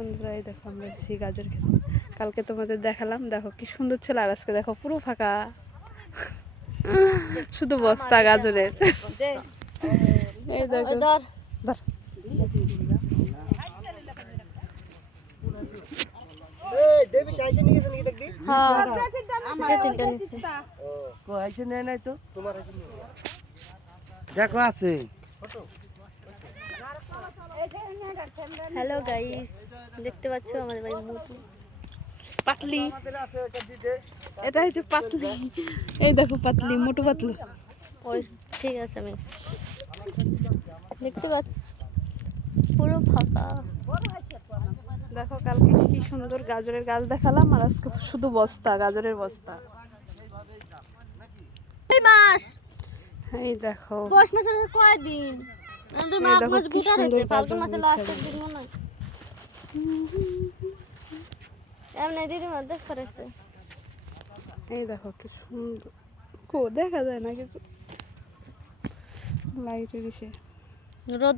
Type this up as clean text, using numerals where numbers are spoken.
বন্ধুরা এই দেখো আমরা এসেছি গাজর খেতে। কালকে তোমাদের দেখালাম, দেখো কি সুন্দর ছিল, আর আজকে দেখো পুরো ফাঁকা, শুধু বস্তা গাজরের। এই দেখো দেখো আছে। হ্যালো গাইস, দেখতে পাচ্ছ আমাদের বাড়ি মোটু পাতলি, এটা হচ্ছে পাতলি। এই দেখো পাতলি, মোটু পাতলু। ওই ঠিক আছে, আমি দেখতে পাচ্ছি পুরো ফাঁকা। দেখো কালকে কি সুন্দর গাজরের গাছ দেখালাম, আর আজকে শুধু বস্তা, গাজরের বস্তা। এই মাস এই দেখো পৌষ মাসের কয়দিন? আমাদের মাঘ মাস গুটার হয়েছে, ফাল্গুন মাসে লাস্টের দিন মনে হয়। এমনি দিদিমা দেখ করেছে। এই দেখো কি সুন্দর, দেখা যায় না কিছু লাইটের ইসে। রোদ